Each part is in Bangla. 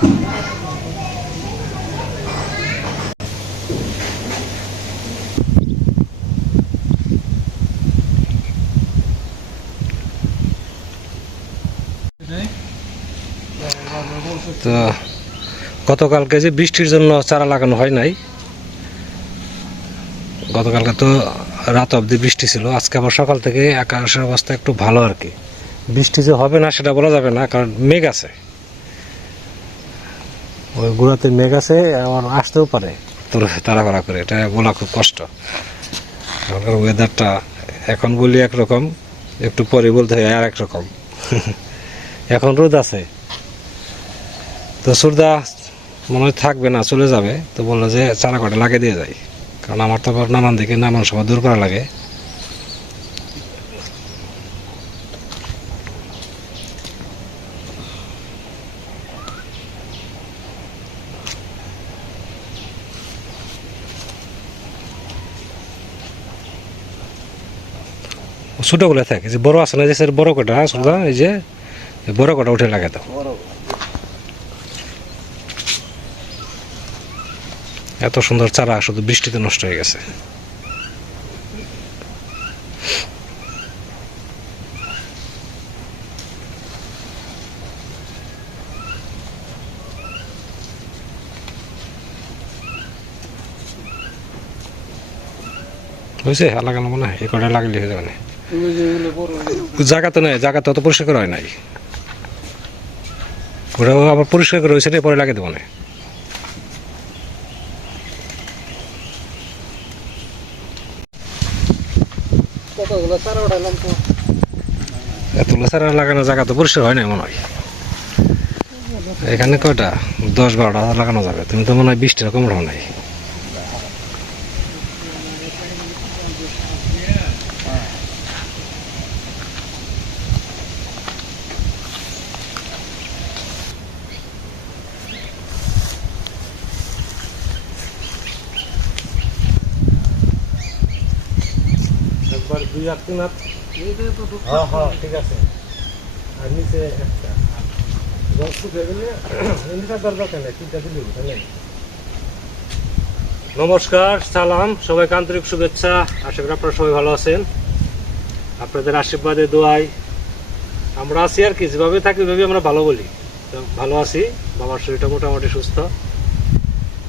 তো, গতকালকে যে বৃষ্টির জন্য চারা লাগানো হয় নাই, গতকালকে তো রাত অবধি বৃষ্টি ছিল, আজকে আবার সকাল থেকে আকাশের অবস্থা একটু ভালো আর কি। বৃষ্টি যে হবে না, সেটা বলা যাবে না, কারণ মেঘ আছে। ওই গুড়াতে মেঘ আছে, আবার আসতেও পারে। তোর তাড়াহুড়া করে, এটা বলা খুব কষ্ট। এখনকার ওয়েদারটা এখন বলি একরকম, একটু পরে বলতে হয় আর একরকম। এখন রোদ আছে। তো সুরদা, মনে হয় থাকবে না, চলে যাবে। তো বলল যে চারা কটা লাগিয়ে দিয়ে যায় কারণ আমার তো আবার নানান দিকে নানান সময় দূর করা লাগে। ছোটোগুলো থাকে যে বড় আছে না যে স্যার বড় কটা সুরদা এই যে বড় কটা উঠে লাগে তো এত সুন্দর চারা শুধু বৃষ্টিতে নষ্ট হয়ে গেছে। বুঝছে লাগানো মনে হয় এই কটা লাগলে হয়ে যাবে না। জায়গা তো নেই জায়গা তো অত পরিষ্কার করা হয় নাই। ওটা আবার পরিষ্কার করে ওই সাইডে পরে দেবো না লাগানো জায়গা তো পরিষ্কার হয় না মনে হয়। এখানে কয়টা? দশ বারোটা লাগানো যাবে। তুমি তো মনে হয় বিশটা কম নাই। দুই তো ঢুক- হ্যাঁ হ্যাঁ ঠিক আছে। আর নিচে একটা। দশ ফুট হয়ে গেলে এমনিটার দরকার কেন? তিনটা দিলে তাহলে। নমস্কার সালাম। সবাইকে আন্তরিক শুভেচ্ছা। আশা করি আপনারা সবাই ভালো আছেন। আপনাদের আশীর্বাদে দোয়াই আমরা আছি আর কি যেভাবে থাকি ওইভাবে আমরা ভালো বলি। ভালো আছি বাবার শরীরটা মোটামুটি সুস্থ।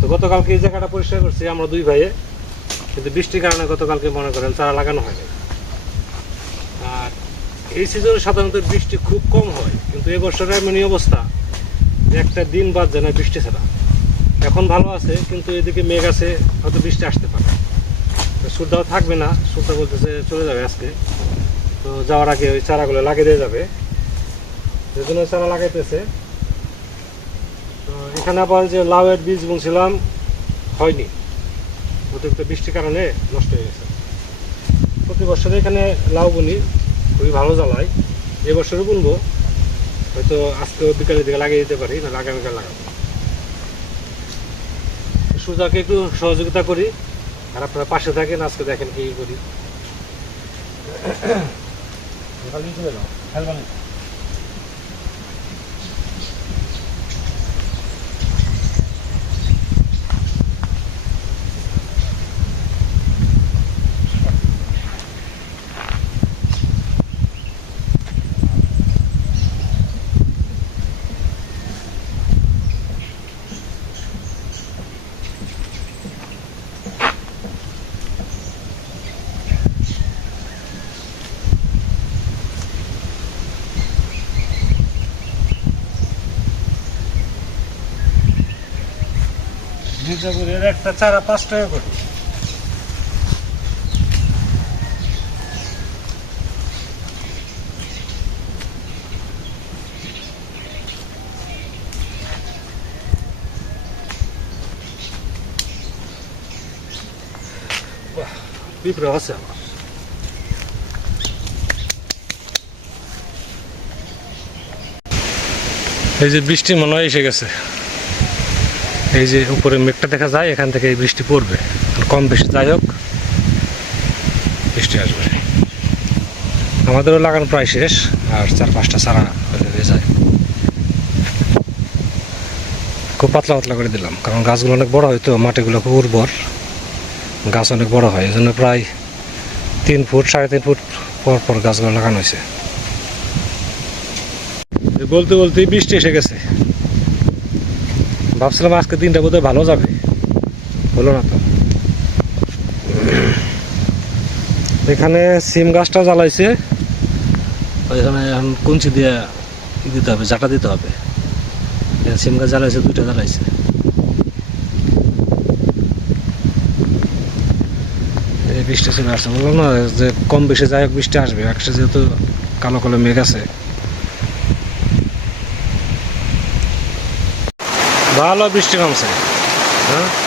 তো গতকালকে এই জায়গাটা পরিষ্কার করছি আমরা দুই ভাইয়ে। কিন্তু বৃষ্টির কারণে গতকালকে মনে করেন চারা লাগানো হয়নি। এই সিজনে সাধারণত বৃষ্টি খুব কম হয়, কিন্তু এবছরে এমনই অবস্থা একটা দিন বাদ যায় না বৃষ্টি ছাড়া। এখন ভালো আছে, কিন্তু এদিকে মেঘ আছে, হয়তো বৃষ্টি আসতে পারে। সুরদাও থাকবে না, সুরদা বলতেছে চলে যাবে আজকে। তো যাওয়ার আগে ওই চারাগুলো লাগিয়ে দিয়ে যাবে। সেই জন্য চারা লাগাইতেছে। তো এখানে আবার যে লাউয়ের বীজ বুনছিলাম, হয়নি। অতিরিক্ত বৃষ্টির কারণে নষ্ট হয়ে গেছে। প্রতি বছরে এখানে লাউ বুনি। খুবই ভালো জ্বালায়। এবছরও বলব হয়তো আজকে বিকালের দিকে লাগিয়ে দিতে পারি না আগামীকাল লাগাবো। সুজাকে একটু সহযোগিতা করি। আর আপনারা পাশে থাকেন, আজকে দেখেন কি করি। মির্জাপুরের একটা চারা পাঁচ টাকা করে বাহ, পিঁপড়ে আছে আমার এই যে বৃষ্টি মনে হয় এসে গেছে এই যে উপরে মেঘটা দেখা যায়, এখান থেকে এই বৃষ্টি পড়বে। কম বেশি যাই হোক, বৃষ্টি আসবে। আমাদেরও লাগানো প্রায় শেষ, আর চার পাঁচটা চারা হয়ে যায়। খুব পাতলা পাতলা করে দিলাম, কারণ গাছগুলো অনেক বড় হয় তো, মাটিগুলো খুব উর্বর। গাছ অনেক বড় হয় এই জন্য প্রায় তিন ফুট, সাড়ে তিন ফুট পর পর গাছগুলো লাগানো হয়েছে। বলতে বলতে বৃষ্টি এসে গেছে। ভাবছিলাম আজকে দিনটা বোধহয় ভালো যাবে। হলো না তো। এখানে সিম গাছটা জ্বালাইছে। এখানে এখন কুঞ্চি দিয়ে দিতে হবে জাটা দিতে হবে। সিম গাছ জ্বালাইছে, দুইটা জ্বালাইছে। বৃষ্টি চলে আসছে, বললাম না যে কম বেশি যাই হোক বৃষ্টি আসবে একটা যেহেতু কালো কালো মেঘ আছে। ভালো বৃষ্টি নামছে হ্যাঁ?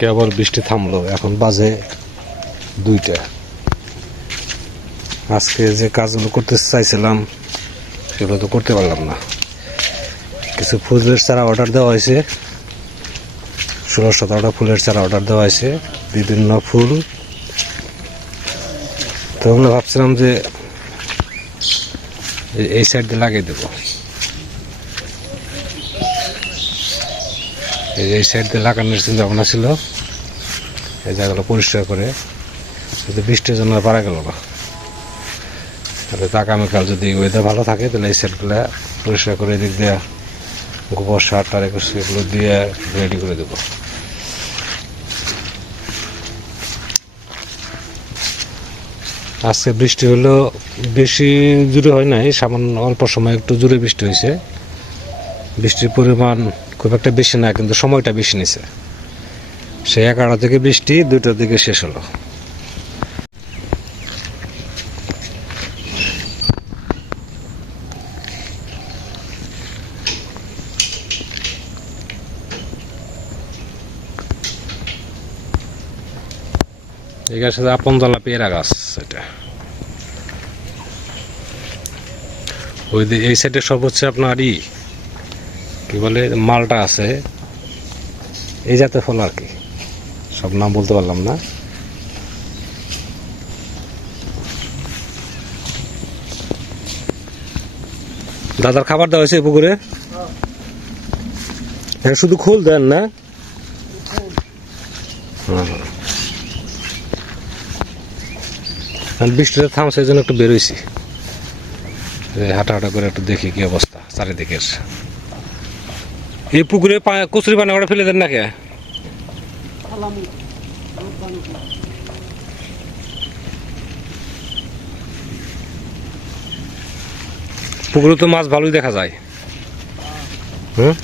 কেবল বৃষ্টি থামলো, এখন বাজে দুইটা। আজকে যে কাজগুলো করতে চাইছিলাম, সেগুলো তো করতে পারলাম না। কিছু ফুলের চারা অর্ডার দেওয়া হয়েছে। ষোলো সতেরোটা ফুলের চারা অর্ডার দেওয়া হয়েছে, বিভিন্ন ফুল। তো আমরা ভাবছিলাম যে এই- সাইড দিয়ে লাগিয়ে দেবো। এই সাইড দিয়ে লাগানোর চিন্তা ভাবনা ছিল। এই জায়গাগুলো পরিষ্কার করে, যদি বৃষ্টির জন্য পারা গেল না। তাহলে আগামীকাল যদি ওয়েদার ভালো থাকে, তাহলে এই সাইডগুলো পরিষ্কার করে এদিক দিয়ে গোবর সার টার এগুলো দিয়ে রেডি করে দেবো। আজকে বৃষ্টি হলো, বেশি জোরে হয় নাই, সামান্য অল্প সময় একটু জোরে বৃষ্টি হয়েছে। বৃষ্টির পরিমাণ খুব একটা বেশি না, কিন্তু সময়টা বেশি নিছে। সেই এগারোটা থেকে বৃষ্টি দুটোর দিকে শেষ হলো। এই গাছের আপন দলা পেয়ারা গাছ এটা। ওই এই সাইডে সব হচ্ছে আপনার ই, কি বলে, মালটা আছে। এই জাতের ফল আর কি। সব নাম বলতে পারলাম না। দাদার খাবার দেওয়া হয়েছে পুকুরে? হ্যাঁ শুধু খোল দেন না। হুম। আমি বৃষ্টিটা থামছে, এই জন্য একটু বেরোইছি। এই হাঁটা হাঁটা করে একটু দেখি কি অবস্থা চারিদিকের। এই পুকুরে কচুরি পানা করে ফেলে দেন না কে আলাম পুকুরে তো মাছ ভালোই দেখা যায়। হুম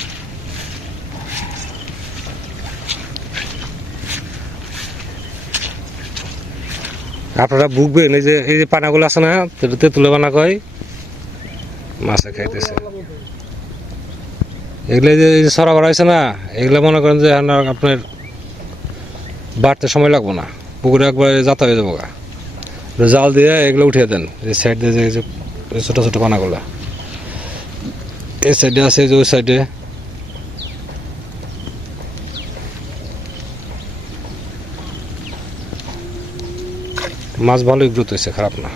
আপনারা ভুগবেন এই যে এই যে পানাগুলো আছে না তেল- তেঁতুলে পানা কয় মাছে খাইতেছে। এগুলো যে এই যে সরা ভরা হয়েছে না এগুলো মনে করেন যে আপনার বাড়তে সময় লাগবো না। পুকুরে একবার যাতা হয়ে যাব গা। জাল দিয়ে এগুলো উঠিয়ে দেন। এই সাইড দিয়ে যে ছোটো ছোটো পানাগুলো। এই সাইডে আছে যে ওই সাইডে মাছ ভালোই গ্রোথ হয়েছে, খারাপ না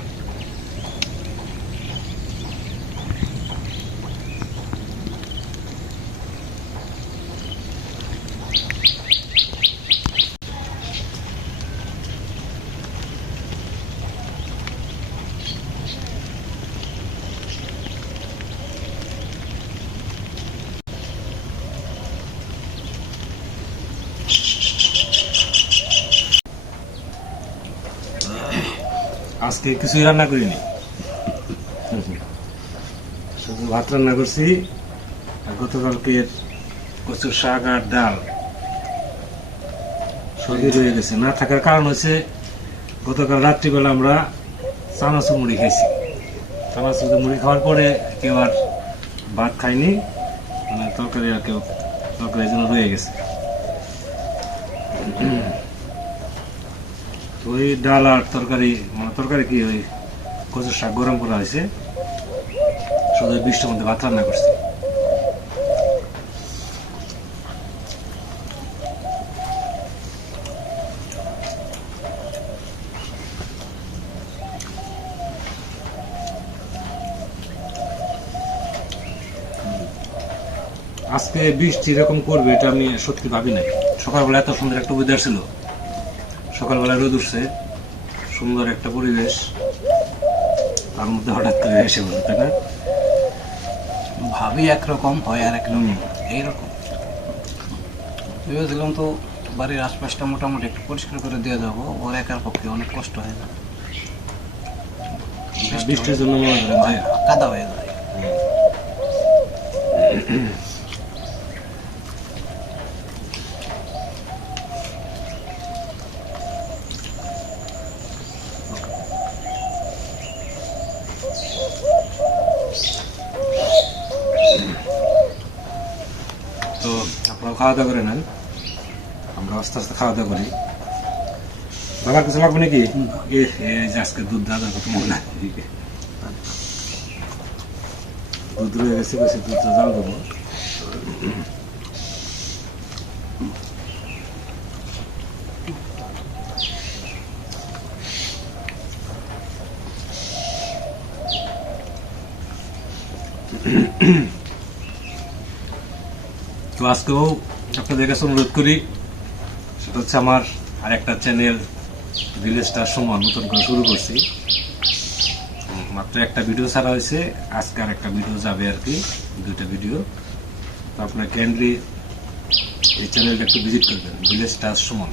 আজকে কিছুই রান্না করিনি। শুধু ভাত রান্না করছি। আর কচুর শাক আর ডাল। সবই রয়ে গেছে। না থাকার কারণ হচ্ছে গতকাল রাত্রিবেলা আমরা চানাচুর মুড়ি খাইছি। চানাচুর মুড়ি খাওয়ার পরে কেউ আর ভাত খাইনি মানে তরকারি আর কেউ তরকারি জন্য রয়ে গেছে। ওই ডাল আর তরকারি মানে তরকারি কি ওই কচুর শাক গরম করা হয়েছে। শুধু বৃষ্টির মধ্যে ভাত রান্না করছে। আজকে বৃষ্টি এরকম করবে এটা আমি সত্যি ভাবি নাই। সকালবেলা এত সুন্দর একটা ওয়েদার ছিল। সকালবেলা রোদ উঠছে সুন্দর একটা পরিবেশ। তার মধ্যে হঠাৎ করে এসে বলতে তাই না? ভাবি একরকম হয় আর একরকম এইরকম। ভেবেছিলাম তো বাড়ির আশপাশটা মোটামুটি একটু পরিষ্কার করে দিয়ে যাব ওর একার পক্ষে অনেক কষ্ট হয়ে যায় বৃষ্টির জন্য কাদা হয়ে যায় তো আপনারা খাওয়া দাওয়া করে নেন। আমরা আস্তে আস্তে খাওয়া দাওয়া করি। বাবার কিছু লাগবে নাকি? আজকে দুধ দাদা কত মনে হয়? দুধ রয়ে গেছে বেশি দুধ জাল দেবো। তো আজকেও আপনাদের কাছে অনুরোধ করি, সেটা হচ্ছে আমার আর একটা চ্যানেল ভিলেজটার সমান নতুন করে শুরু করছি। মাত্র একটা ভিডিও ছাড়া হয়েছে, আজকে আর একটা ভিডিও যাবে আর কি, দুইটা ভিডিও তো আপনার ক্যান্ডলি এই চ্যানেলটা একটু ভিজিট করবেন ভিলেজ স্টার সমান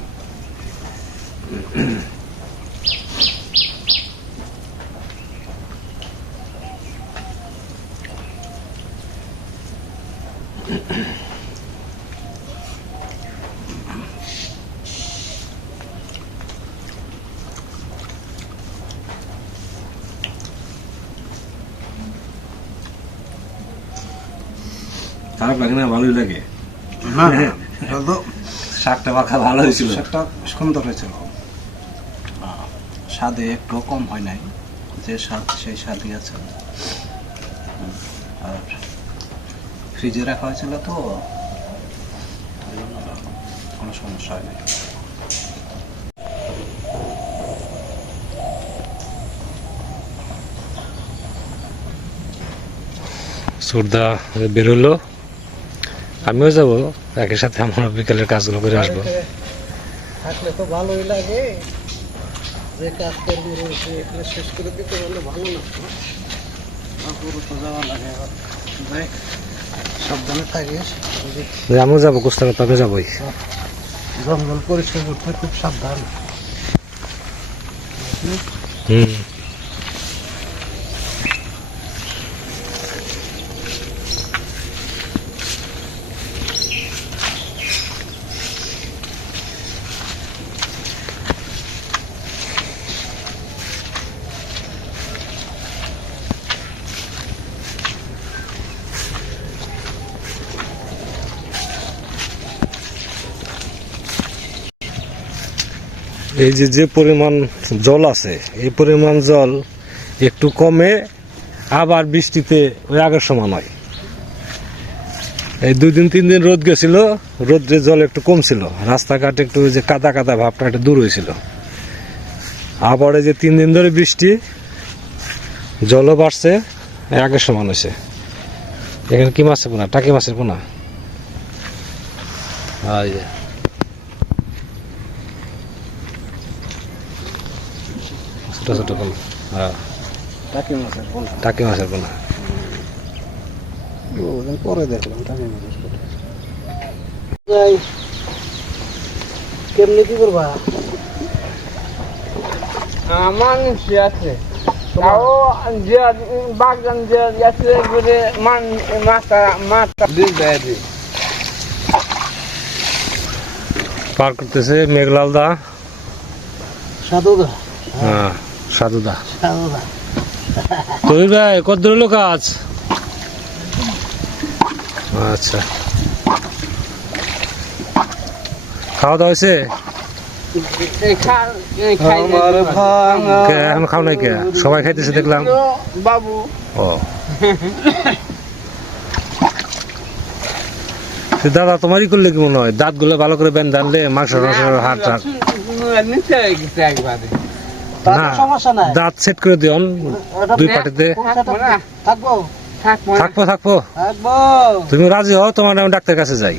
খারাপ লাগে না ভালোই লাগে। না শাকটা মাখা ভালো হয়েছিল। একটা সুন্দর হয়েছিল। স্বাদে একটু কম হয় নাই যে স্বাদ সেই স্বাদই আছে। আর ফ্রিজে রাখা হয়েছিল তো কোনো সমস্যা হয়নি সুরদা বেরোলো। আমিও যাব একই সাথে আমরা বিকেলের কাজগুলো করে আসব। থাকলে তো ভালোই লাগে। যে কাজ করব রয়েছে শেষ করে দিতে পারলে ভালো লাগতো সাবধানে থাকিস। আমিও যাব কোস্তারা তবে যাবোই। জঙ্গল পরিষ্কার করতে খুব সাবধান। হুম। এই যে যে পরিমাণ জল আছে, এই পরিমাণ জল একটু কমে আবার বৃষ্টিতে ওই আগের সমান হয়। এই দুই দিন, তিন দিন রোদ গেছিল, রোদ্রে জল একটু কমছিল। রাস্তাঘাট একটু যে কাদা কাদা ভাবটা একটু দূর হয়েছিল। আবার যে তিন দিন ধরে বৃষ্টি, জলও বাড়ছে আগের সমান হয়েছে। এখানে কি মাছের পোনা? টাকি মাছের পোনা? এই ছোট ছোট পোনা হ্যাঁ। টাকি মাছের পোনা। টাকি মাছের পোনা। পরে দেখলাম টাকি মাছের পোনা। কেমনি কি করবা? আমার নিশ্চয় আছে। তাও যে বাগান যে যাচ্ছে করে মান মাথা মাথা দিবে পার করতেছে মেঘলাল দা। সাধুদা হ্যাঁ। সাধুদা সাধুদা ভাই কত দূর লোক আজ আচ্ছা খাওয়া দাওয়া হয়েছে এখন খাও নাই কে সবাই খাইতেছে দেখলাম বাবু ও দাদা তোমারই করলে কি মনে হয় দাঁতগুলো ভালো করে বেন জানলে মাংস মাংস হাট হাট না। দাঁত সেট করে দিও দুই পাটিতে। থাকব? থাকব থাকব। তুমি রাজি হও তোমার আমি ডাক্তার কাছে যাই।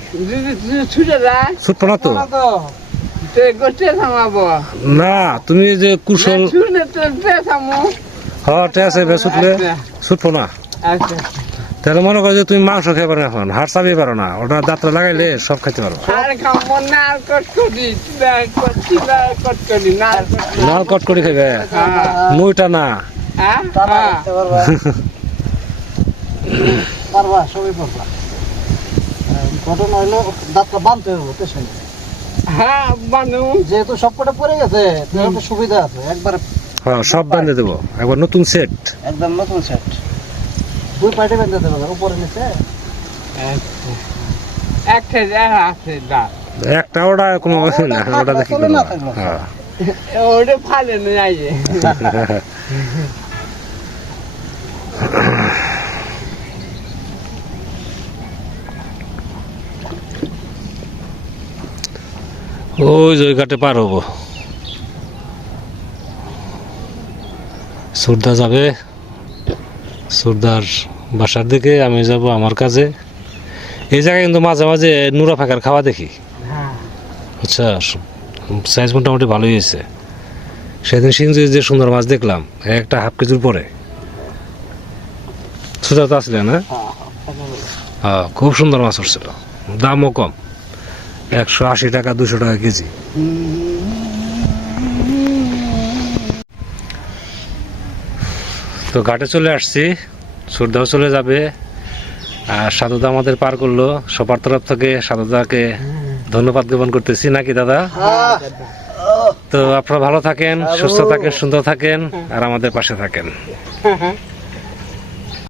ছুটবো না তো? না তুমি যে কুশল হ্যাঁ ঠিক আছে ছুটলে। ছুটবো না। আচ্ছা। তাহলে মনে করো যে তুমি মাংস খেয়ে পারো না এখন হাড় চাপিয়ে পারো না ওটা দাঁতটা লাগাইলে সব খেতে পারো। আর খাব না কট করি চিলা কট চিলা কট করি না আর কট করি। লাল কট করে খাবে হ্যাঁ। মুইটা না। হ্যাঁ? হ্যাঁ। রাখতে পারবা। পারবা সবই পারবা। ঘটনা হইল দাঁতটা বাঁধতে হবে পেছনে হ্যাঁ বানু যেহেতু সবকটা পড়ে গেছে সুবিধা আছে একবার হ্যাঁ সব বান্ধে দেবো। একবার নতুন সেট একদম নতুন সেট দুই পার্টি বেঁধে দেবে উপরে নিচে? একটা জায়গা আছে দাঁত একটা ওটা কোনো না দেখি। হ্যাঁ। ওটা ওই যে ঘাটে পার হব। সুরদা যাবে। সুরদার বাসার দিকে আমি যাব আমার কাজে। এই জায়গায় কিন্তু মাঝে মাঝে নুরা ফাঁকার খাওয়া দেখি। হ্যাঁ। আচ্ছা সাইজ মোটামুটি ভালোই হয়েছে। সেদিন সিংজি যে সুন্দর মাছ দেখলাম একটা হাফ কেজির পরে সুদা তো আসলে না হ্যাঁ খুব সুন্দর মাছ উঠছিল। দামও কম। একশো আশি টাকা দুশো টাকা কেজি। তো ঘাটে চলে আসছি, সুরদাও চলে যাবে, আর সাধুদা আমাদের পার করল। সবার তরফ থেকে সাধুদাকে ধন্যবাদ জ্ঞাপন করতেছি, নাকি দাদা? তো আপনারা ভালো থাকেন, সুস্থ থাকেন, সুন্দর থাকেন, আর আমাদের পাশে থাকেন।